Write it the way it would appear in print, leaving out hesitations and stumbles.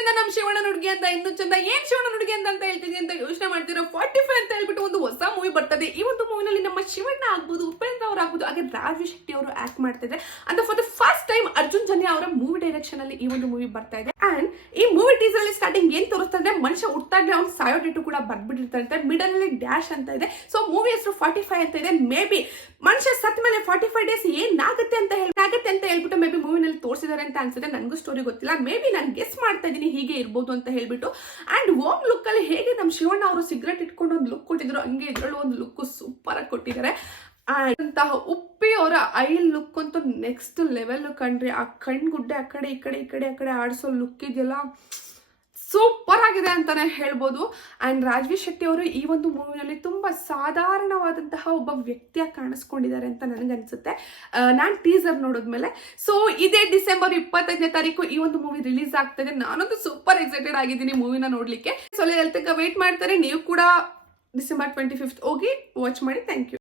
ಚಂದ ನಮ್ ಶಿವಣ್ಣ ಹುಡುಗಿ ಅಂತ ಇನ್ನು ಚಂದ ಏನ್ ಶಿವಣ್ಣ ಹುಡುಗಿ ಅಂತ ಹೇಳ್ತೀನಿ ಅಂತ ಯೋಚನೆ ಮಾಡ್ತಿರೋ 45 ಅಂತ ಹೇಳ್ಬಿಟ್ಟು ಒಂದು ಹೊಸ ಮೂವಿ ಬರ್ತದೆ. ಈ ಒಂದು ಮೂವಿನಲ್ಲಿ ನಮ್ಮ ಶಿವಣ್ಣ ಆಗ್ಬೋದು, ಉಪೇಂದ್ರ ಅವ್ರು ಆಗ್ಬೋದು, ಹಾಗೆ ರಾಜು ಶೆಟ್ಟಿ ಅವರು ಆಕ್ಟ್ ಮಾಡ್ತಿದ್ದಾರೆ ಅಂತ for the first time Arjun Janya ಅವರ ಮೂವಿ ಡೈರೆಕ್ಷನ್ ಅಲ್ಲಿ ಈ ಒಂದು ಮೂವಿ ಬರ್ತಾ ಇದೆ. ಅಂಡ್ ಈ ಮೂವಿ ಟೀಸರ್ ಅಲ್ಲಿ ಸ್ಟಾರ್ಟಿಂಗ್ ಏನ್ ತೋರಿಸ್ತಾರೆ, ಮನುಷ್ಯ ಹುಟ್ಟಾಗ್ಲೇ ಅವ್ನು ಸಾಯೋ ಡೇಟು ಕೂಡ ಬರ್ಬಿಟ್ಟಿರ್ತಾರೆ. ಮಿಡಲ್ ಅಲ್ಲಿ ಡ್ಯಾಶ್ ಅಂತ ಇದೆ. ಸೊ ಮೂವಿ ಹೆಸರು 45 ಅಂತ ಇದೆ. ಮೇ ಬಿ ಮನುಷ್ಯ ಸತ್ ಮೇಲೆ 45 ಡೇಸ್ ಏನಾಗುತ್ತೆ ಅಂತ ಹೇಳ್ಬಿಟ್ಟು ಮೇ ಬಿ ಮೂವಿನಲ್ಲಿ ತೋರಿಸಿದ್ದಾರೆ ಅಂತ ಅನ್ಸುತ್ತೆ. ನನಗೂ ಸ್ಟೋರಿ ಗೊತ್ತಿಲ್ಲ, ಮೇ ಬಿ ನಾನು ಗೆಸ್ ಮಾಡ್ತಾ ಇದ್ದೀನಿ ಹೀಗೆ ಇರ್ಬೋದು ಅಂತ ಹೇಳ್ಬಿಟ್ಟು. ಅಂಡ್ ಹೋಮ್ ಲುಕ್ ಅಲ್ಲಿ ಹೇಗೆ ನಮ್ಮ ಶಿವಣ್ಣ ಅವರು ಸಿಗರೆಟ್ ಇಟ್ಕೊಂಡು ಒಂದು ಲುಕ್ ಕೊಟ್ಟಿದ್ರು, ಹಂಗೆ ಇದ್ರಲ್ಲೂ ಒಂದು ಲುಕ್ ಸೂಪರ್ ಆಗಿ ಕೊಟ್ಟಿದ್ದಾರೆ. ಅಂತಹ ಉಪ್ಪಿ ಅವರ ಐ ಲುಕ್ ಅಂತೂ ನೆಕ್ಸ್ಟ್ ಲೆವೆಲ್ ಕಣ್ರಿ. ಆ ಕಣ್ಗುಡ್ಡೆ ಆ ಕಡೆ ಈ ಕಡೆ ಆಡಿಸೋ ಲುಕ್ ಇದೆಯಲ್ಲ ಸೂಪರ್ ಆಗಿದೆ ಅಂತಾನೆ ಹೇಳ್ಬೋದು. ಅಂಡ್ ರಾಜ್ವಿ ಶೆಟ್ಟಿ ಅವರು ಈ ಒಂದು ಮೂವಿನಲ್ಲಿ ತುಂಬಾ ಸಾಧಾರಣವಾದಂತಹ ಒಬ್ಬ ವ್ಯಕ್ತಿಯಾಗಿ ಕಾಣಿಸ್ಕೊಂಡಿದ್ದಾರೆ ಅಂತ ನನಗನ್ಸುತ್ತೆ ನಾನು ಟೀಸರ್ ನೋಡಿದ್ಮೇಲೆ. ಸೊ ಇದೇ ಡಿಸೆಂಬರ್ 25ನೇ ತಾರೀಕು ಈ ಒಂದು ಮೂವಿ ರಿಲೀಸ್ ಆಗ್ತದೆ. ನಾನಂತೂ ಸೂಪರ್ ಎಕ್ಸೈಟೆಡ್ ಆಗಿದ್ದೀನಿ ಮೂವಿನ ನೋಡ್ಲಿಕ್ಕೆ. ಸೊ ಅಲ್ಲಿ ವೇಟ್ ಮಾಡ್ತಾರೆ. ನೀವು ಕೂಡ ಡಿಸೆಂಬರ್ 25 ಹೋಗಿ ವಾಚ್ ಮಾಡಿ. Thank you.